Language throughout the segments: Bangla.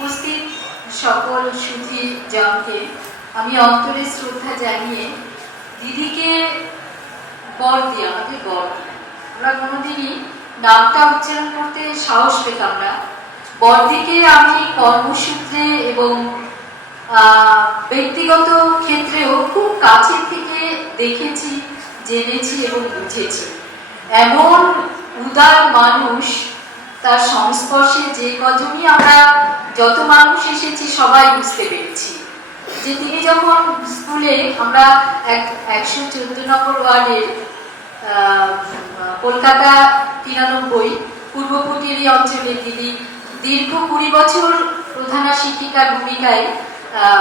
উপস্থিত সকল সুধী জনকে আমি অন্তরে শ্রদ্ধা জানিয়ে দিদিকে বর দিই আমাদের বর আমরা কোনোদিনই নামটা উচ্চারণ করতে সাহস পেতাম না। বরদিকে আমি কর্মসূত্রে এবং ব্যক্তিগত ক্ষেত্রেও খুব কাছের থেকে দেখেছি, জেনেছি এবং বুঝেছি। এমন উদার মানুষ তার সংস্পর্শে যে কজনই আমরা যত মানুষ এসেছি, সবাই বুঝতে পেরেছি যে তিনি যখন স্কুলে আমরা এক, একশো চোদ্দ নম্বর ওয়ার্ডের কলকাতা তিরানব্বই পূর্ব পুটিরি অঞ্চলে তিনি দীর্ঘ কুড়ি বছর প্রধানা শিক্ষিকার ভূমিকায়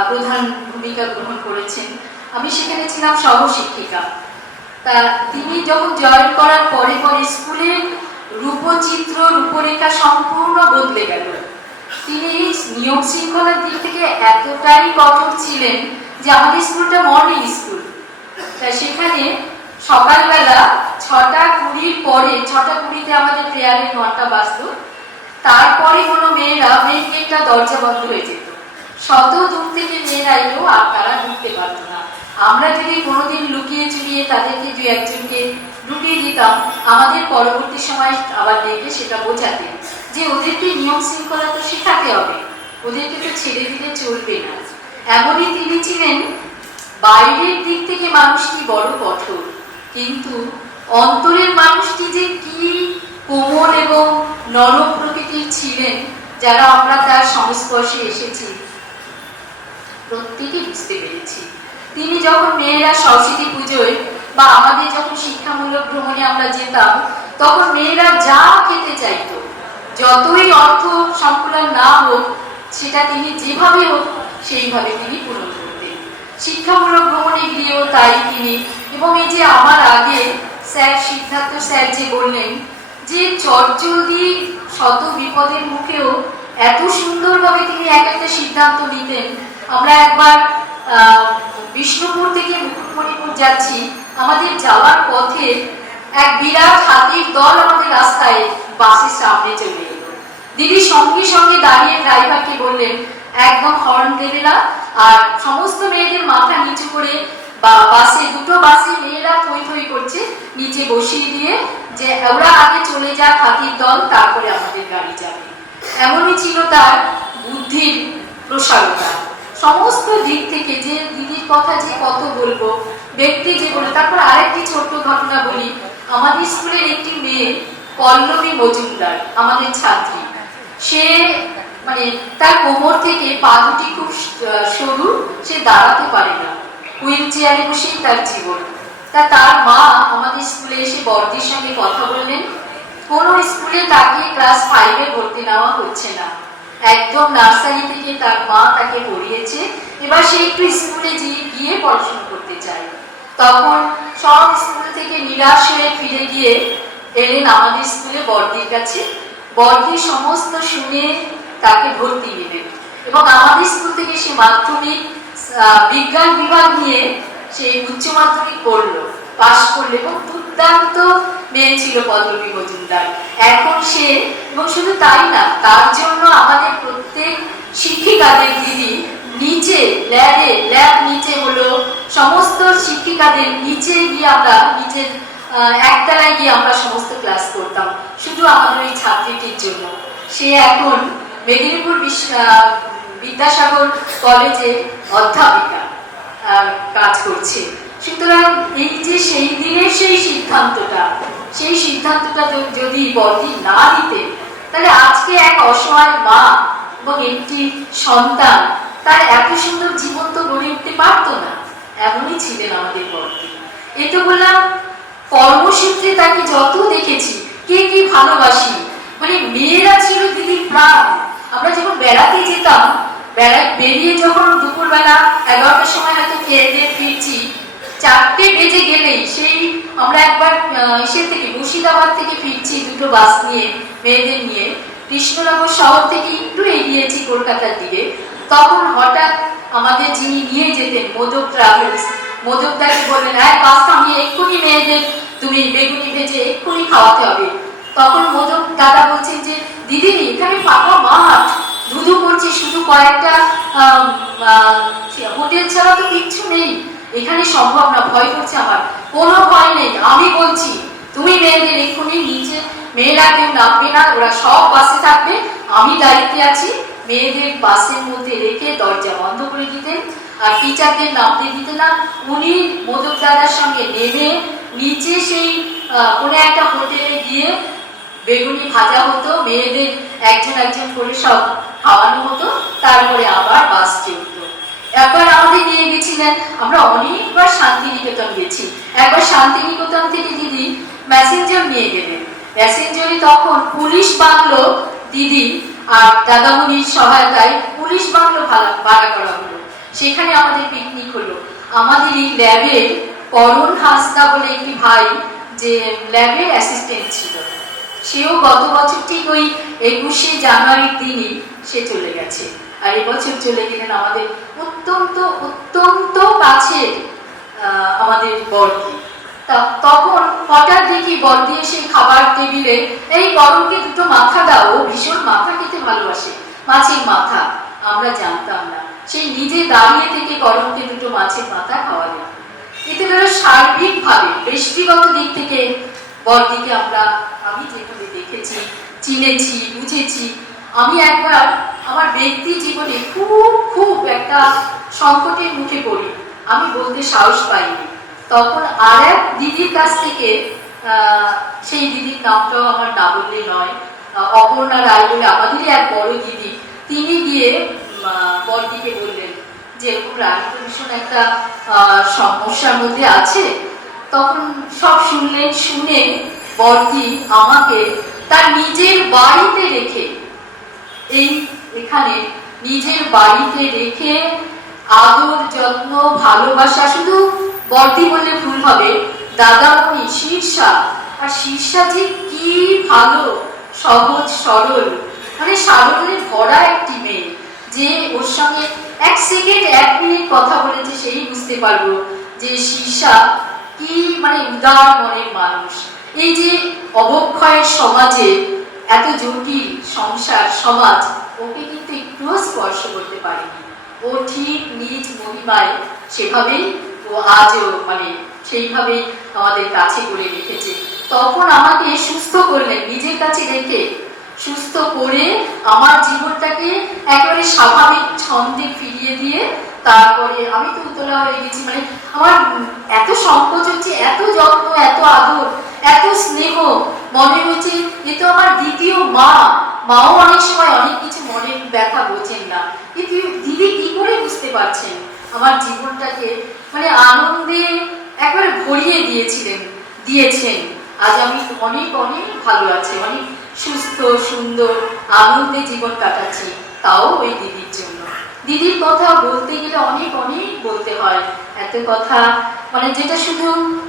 প্রধান ভূমিকা গ্রহণ করেছেন। আমি সেখানে ছিলাম সহশিক্ষিকা। তা তিনি যখন জয়েন করার পরে পরে স্কুলের রূপচিত্র রূপরেখা সম্পূর্ণ বদলে গেল। তিনি নিয়ম শৃঙ্খলার দিক থেকে এতটাই কঠোর ছিলেন যে আমাদের স্কুলটা মর্নিং স্কুল তা সেখানে সকালবেলা ছটা কুড়ির পরে, ছটা কুড়িতে আমাদের প্রেয়ারের ঘণ্টা বাজতো। তারপরে কোনো মেয়েরা মেন গেটটা দরজা বন্ধ হয়ে যেত। শত দূর থেকে মেয়েরা এলেও আর তারা ঢুকতে পারতো না। আমরা যদি কোনোদিন লুকিয়ে চুরিয়ে তাদেরকে দু একজনকে ঢুকিয়ে দিতাম, আমাদের পরবর্তী সময় আবার ডেকে সেটা বোঝাতে। যে ওদেরকে নিয়ম শৃঙ্খলা তো শেখাতে হবে। ওদেরকে তো ছেড়ে দিলে চলবে না। এমনই তিনি ছিলেন। বাইরের দিক থেকে মানুষটি বড় কঠোর। কিন্তু অন্তরের মানুষটি যে কি কোমল এবং নরম প্রকৃতির ছিলেন, যারা আমরা তার সংস্পর্শে এসেছি, প্রত্যেকে বুঝতে পেরেছি। তিনি যখন মেয়েরা সরস্বতী পুজোয় বা আমাদের যখন শিক্ষামূলক ভ্রমণে আমরা যেতাম, তখন মেয়েরা যা খেতে চাইতো, যতই অর্থ সংকুলন না হোক, সেটা তিনি যেভাবে হোক, সেইভাবে তিনি পূরণ করতেন। শিক্ষামূলক ভ্রমণে গিয়েও তাই তিনি এবং এই যে আমার আগে স্যার, সিদ্ধার্থ স্যার যে বললেন যে চটজলদি শত বিপদের মুখেও এত সুন্দরভাবে তিনি এক একটা সিদ্ধান্ত নিতেন আমরা একবার বিষ্ণুপুর থেকে মুকুটমণিপুর যাচ্ছি। আমাদের যাওয়ার পথে এক বিরাট হাতির দল আমাদের রাস্তায় বাসের সামনে চলে এলো। দিদি সঙ্গে সঙ্গে দাঁড়িয়ে ড্রাইভারকে বললেন, একদম হর্ন দেবে না আর সমস্ত মেয়েদের মাথা নিচু করে বা বাসে, দুটো বাসে মেয়েরা থই থই করছে, নিচে বসিয়ে দিয়ে যে ওরা আগে চলে যাক হাতির দল, তারপরে আমাদের গাড়ি যাবে। এমনই ছিল তার বুদ্ধির প্রসারতা। সমস্ত দিক থেকে যে দিদির কথা, যে কত বলব, ব্যক্তি বলে তারপর আরেকটি ছোট্ট ঘটনা বলি। আমাদের স্কুলের একটি মেয়ে, পল্লবী মজুমদার, আমাদের ছাত্রী। সে মানে তার কোমর থেকে পা দুটি খুব সরু, সে দাঁড়াতে পারে না। হুইল চেয়ারে বসেই তার জীবন। তা তার মা আমাদের স্কুলে এসে বর্দির সঙ্গে কথা বললেন। কোনো স্কুলে তাকে ক্লাস ফাইভে ভর্তি নেওয়া হচ্ছে না। একদম নার্সারি থেকে তার মা তাকে পড়িয়েছে। এবার সে একটু স্কুলে গিয়ে গিয়ে পড়াশোনা করতে চায়। তখন সব স্কুল থেকে নিরাশ হয়ে ফিরে গিয়ে এলেন আমাদের স্কুলে বর্দির কাছে। বর্দি সমস্ত শুনে তাকে ভর্তি নেবেন এবং আমাদের স্কুল থেকে সে মাধ্যমিক বিজ্ঞান বিভাগ নিয়ে সে উচ্চ মাধ্যমিক পড়ল, পাশ করল এবং দুর্দান্ত মেয়ে ছিল পদ্মবী মজুমদার এখন সে, এবং শুধু তাই না, তার জন্য আমাদের প্রত্যেক শিক্ষিকাদের দিদি নিচে ল্যাবে, ল্যাব নিচে হলো, সমস্ত শিক্ষিকাদের নিচে গিয়ে আমরা নিচের একতলায় গিয়ে আমরা সমস্ত ক্লাস করতাম, শুধু আমাদের ওই ছাত্রীটির জন্য। সে এখন মেদিনীপুর বিদ্যাসাগর কলেজে অধ্যাপিকা কাজ করছে। সুতরাং এই যে সেই দিনের সেই সিদ্ধান্তটা সেই সিদ্ধান্তটা যদি বর্দি না দিতেন, তাহলে আজকে এক অসহায় মা এবং একটি সন্তান তার এত সুন্দর জীবন তো গড়ে উঠতে পারতো না। এমনই ছিলেন আমাদের বর্দি এই তো বললাম, কর্মসূত্রে তাকে যত দেখেছি, কে কি ভালোবাসি মানে মেয়েরা ছিল দিদির প্রাণ। আমরা যখন বেড়াতে যেতাম বেড়া বেরিয়ে যখন দুপুরবেলা এগারোটার সময় হয়তো খেয়ে দিয়ে ফিরছি চারটে বেজে গেলেই সেই আমরা একবার ইসের থেকে মুর্শিদাবাদ থেকে ফিরছি দুটো বাস নিয়ে, মেয়েদের নিয়ে। কৃষ্ণনগর শহর থেকে একটু এগিয়েছি কলকাতার দিকে। তখন হঠাৎ আমাদের যিনি নিয়ে যেতেন, মোদক ট্রাভেলস মোদকদাকে বললেন এক বাস থামিয়ে এক্ষুনি মেয়েদের তুমি বেগুনি ভেজে এক্ষুনি খাওয়াতে হবে। তখন মোদক দাদা বলছেন যে, দিদি, এখানে ফাঁকা মাঠ, ধুধু করছে, শুধু কয়েকটা হোটেল ছাড়া তো কিচ্ছু নেই। এখানে সম্ভব না, ভয় করছে আমার। কোনো ভয় নেই, আমি বলছি, তুমি মেয়েদের এক্ষুনি নিচে মেয়েরা কেউ নামবে না, ওরা সব বাসে থাকবে, আমি দায়িত্বে আছি। মেয়েদের বাসের মধ্যে রেখে দরজা বন্ধ করে দিতেন আর টিচারদের নামতে দিতে না, উনি মোদক দাদার সঙ্গে নেমে নিচে সেই কোনো একটা হোটেলে গিয়ে বেগুনি ভাজা হতো, মেয়েদের একজন একজন করে সব খাওয়ানো হতো, তারপরে আবার বাস চলতো একবার আমাদের নিয়ে গেছিলেন আমরা অনেকবার শান্তিনিকেতন গেছি একবার শান্তিনিকেতন থেকে দিদি ম্যাসেঞ্জার নিয়ে গেলেন। ম্যাসেঞ্জারে তখন পুলিশ বাংলো দিদি আর দাদামণির সহায়তায় পুলিশ বাংলো ভাড়া করা হলো। সেখানে আমাদের পিকনিক হলো। আমাদের এই ল্যাবের করণ হাসদা বলে একটি ভাই যে ল্যাবের অ্যাসিস্ট্যান্ট ছিল। সেও গত বছর ঠিক ওই একুশে জানুয়ারির দিনই সে চলে গেছে। আর এবছর চলে গেলেন আমাদের অত্যন্ত অত্যন্ত আহ, আমাদের বর্দি। তখন হঠাৎ দেখি বর্দি এসে খাবার টেবিলে এই গরমকে দুটো মাথা দাও ভীষণ মাথা খেতে ভালোবাসে মাছের মাথা আমরা জানতাম না। সেই নিজে দাঁড়িয়ে থেকে গরমকে দুটো মাছের মাথা খাওয়ালেন। এতে ধরো সার্বিকভাবে বৃষ্টিগত দিক থেকে বড়দিকে আমরা আমি যেভাবে দেখেছি চিনেছি বুঝেছি আমি একবার আমার ব্যক্তি জীবনে খুব খুব একটা সংকটের মুখে পড়ি। আমি বলতে সাহস পাইনি। তখন আর এক দিদির কাছ থেকে সেই দিদির নামটাও আমার না বললে নয় অপর্ণা রায় বলে আমাদেরই এক বড় দিদি, তিনি গিয়ে বড়দিকে বললেন যে, এরকম রানী ভীষণ একটা সমস্যার মধ্যে আছে? তখন সব শুনলেন, শুনে বর্দি আমাকে তার নিজের বাড়িতে রেখে এই এখানে নিজের বাড়িতে রেখে আদর যত্ন, ভালোবাসা, শুধু বর্দি বললে ভুল হবে। দাদামণি শীর্ষা আর শীর্ষা যে কি ভালো, সহজ, সরল। মানে সারলে ভরা একটি মেয়ে, যে ওর সঙ্গে এক সেকেন্ড এক মিনিট কথা বলেছে সেই বুঝতে পারব যে শীর্ষা কি মানে উদার মনের মানুষ। এই যে অবক্ষয়ের সমাজে এত জটিল সংসার, সমাজ, ওকে কিন্তু একটুও স্পর্শ করতে পারেনি। ও ঠিক নিজ মহিমায় সেভাবেই ও আজও মানে সেইভাবেই আমাদের কাছে করে রেখেছে। তখন আমাকে সুস্থ করলেন নিজের কাছে রেখে সুস্থ করে আমার জীবনটাকে একেবারে স্বাভাবিক ছন্দে ফিরিয়ে দিয়ে তারপরে আমি তো উতলা হয়ে গেছি মানে আমার এত সংকোচ হচ্ছে, এত যত্ন, এত আদর, এত স্নেহ মনে হচ্ছে এ তো আমার দ্বিতীয় মা। মাও অনেক সময় অনেক কিছু মনে ব্যথা বোঝেন না। কিন্তু দিদি কি করে বুঝতে পারছেন? আমার জীবনটাকে মানে আনন্দে একবারে ভরিয়ে দিয়েছিলেন, দিয়েছেন। আজ আমি অনেক অনেক ভালো আছি, অনেক সুস্থ, সুন্দর, আনন্দে জীবন কাটাচ্ছি তাও ওই দিদির জন্য। দিদির কথা বলতে গেলে অনেক অনেক বলতে হয়। এত কথা মানে যেটা শুধু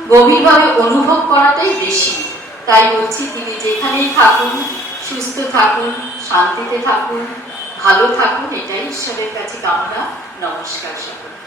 গভীরভাবে অনুভব করাটাই বেশি। তাই বলছি তিনি যেখানেই থাকুন, সুস্থ থাকুন, শান্তিতে থাকুন, ভালো থাকুন, এটাই ঈশ্বরের কাছে কামনা। নমস্কার সকল